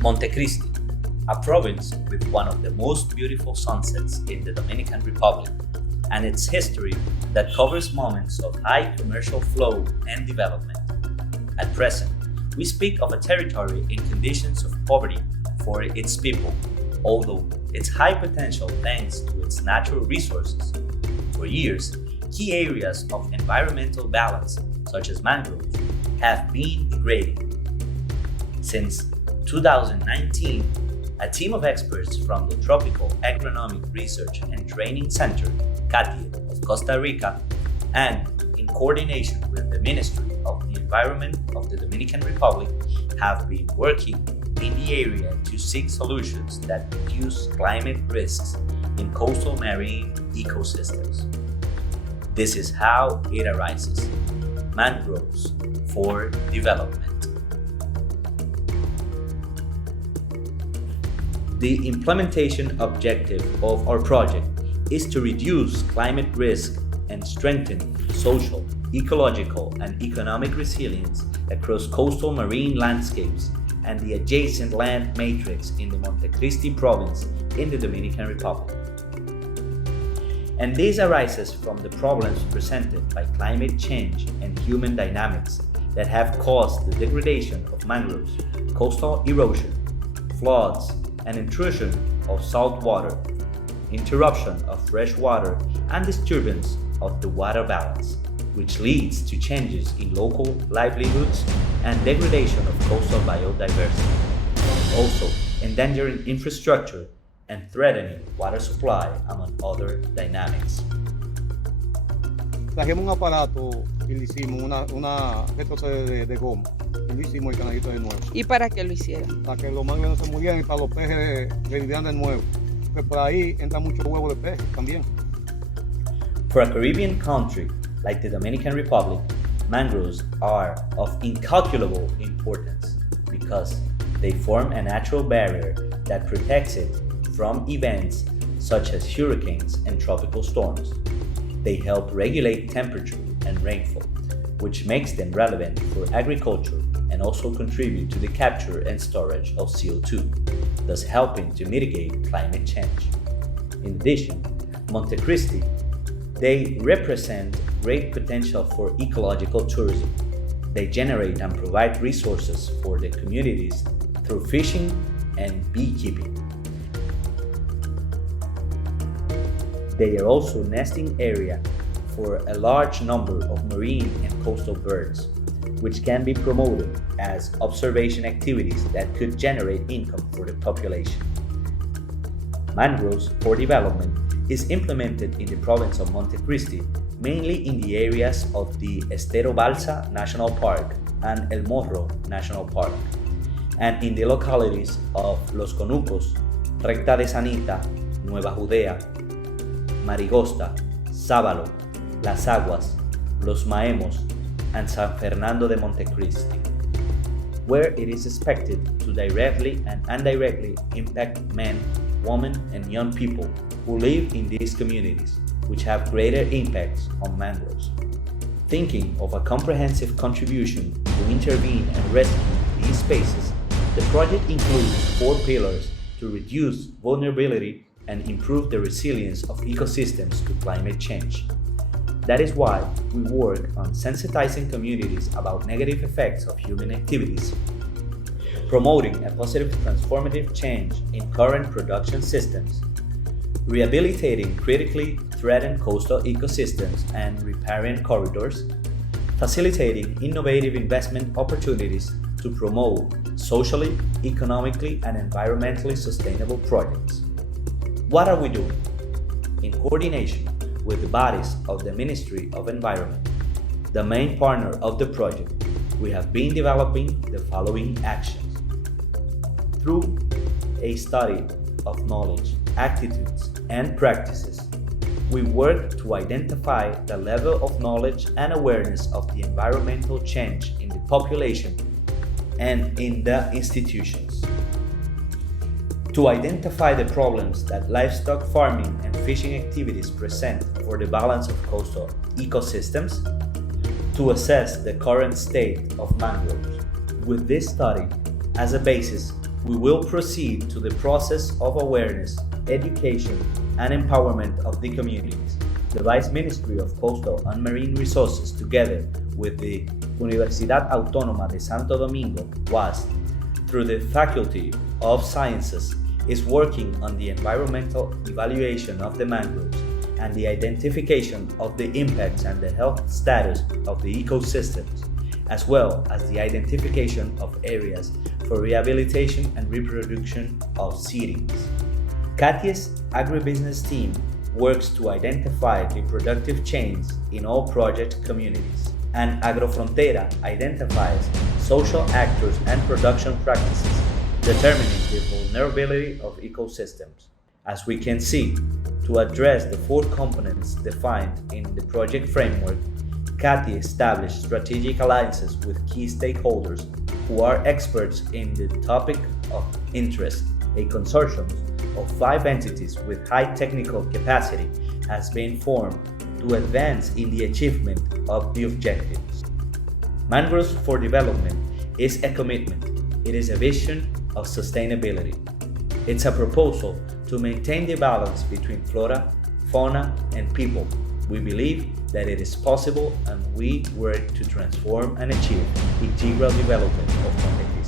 Montecristi, a province with one of the most beautiful sunsets in the Dominican Republic, and its history that covers moments of high commercial flow and development. At present, we speak of a territory in conditions of poverty for its people, although its high potential thanks to its natural resources. For years, key areas of environmental balance, such as mangroves, have been degrading. Since 2019, a team of experts from the Tropical Agronomic Research and Training Center, CATIE, of Costa Rica, and in coordination with the Ministry of the Environment of the Dominican Republic, have been working in the area to seek solutions that reduce climate risks in coastal marine ecosystems. This is how it arises: mangroves for development. The implementation objective of our project is to reduce climate risk and strengthen social, ecological, and economic resilience across coastal marine landscapes and the adjacent land matrix in the Montecristi province in the Dominican Republic. And this arises from the problems presented by climate change and human dynamics that have caused the degradation of mangroves, coastal erosion, floods, and intrusion of salt water, interruption of fresh water, and disturbance of the water balance, which leads to changes in local livelihoods and degradation of coastal biodiversity, also endangering infrastructure and threatening water supply, among other dynamics. Trajimos un aparato y le hicimos una retrocede de goma y le hicimos el canalito de nuevo. ¿Y para qué lo hicieron? Para que los mangles no se murieran y para los peces revivieran de nuevo. Porque por ahí entra mucho huevo de peces también. For a Caribbean country like the Dominican Republic, mangroves are of incalculable importance because they form a natural barrier that protects it from events such as hurricanes and tropical storms. They help regulate temperature and rainfall, which makes them relevant for agriculture and also contribute to the capture and storage of CO2, thus helping to mitigate climate change. In addition, Montecristi, they represent great potential for ecological tourism. They generate and provide resources for the communities through fishing and beekeeping. They are also nesting area for a large number of marine and coastal birds, which can be promoted as observation activities that could generate income for the population. Mangroves for development is implemented in the province of Montecristi, mainly in the areas of the Estero Balsa National Park and El Morro National Park, and in the localities of Los Conucos, Recta de Sanita, Nueva Judea, Marigosta, Sábalo, Las Aguas, Los Maemos, and San Fernando de Montecristi, where it is expected to directly and indirectly impact men, women, and young people who live in these communities, which have greater impacts on mangroves. Thinking of a comprehensive contribution to intervene and rescue these spaces, the project includes 4 pillars to reduce vulnerability and improve the resilience of ecosystems to climate change. That is why we work on sensitizing communities about negative effects of human activities, promoting a positive transformative change in current production systems, rehabilitating critically threatened coastal ecosystems and riparian corridors, facilitating innovative investment opportunities to promote socially, economically, and environmentally sustainable projects. What are we doing? In coordination with the bodies of the Ministry of Environment, the main partner of the project, we have been developing the following actions. Through a study of knowledge, attitudes, and practices, we work to identify the level of knowledge and awareness of the environmental change in the population and in the institutions. To identify the problems that livestock farming and fishing activities present for the balance of coastal ecosystems, to assess the current state of mangroves. With this study as a basis, we will proceed to the process of awareness, education, and empowerment of the communities. The Vice Ministry of Coastal and Marine Resources, together with the Universidad Autónoma de Santo Domingo, UAS, through the Faculty of Sciences, is working on the environmental evaluation of the mangroves and the identification of the impacts and the health status of the ecosystems, as well as the identification of areas for rehabilitation and reproduction of seedlings. CATIE's agribusiness team works to identify reproductive chains in all project communities, and AgroFrontera identifies social actors and production practices, determining the vulnerability of ecosystems. As we can see, to address the 4 components defined in the project framework, CATIE established strategic alliances with key stakeholders who are experts in the topic of interest. A consortium of 5 entities with high technical capacity has been formed to advance in the achievement of the objectives. Mangroves for Development is a commitment. It is a vision of sustainability. It's a proposal to maintain the balance between flora, fauna, and people. We believe that it is possible, and we work to transform and achieve integral development of Montevideo.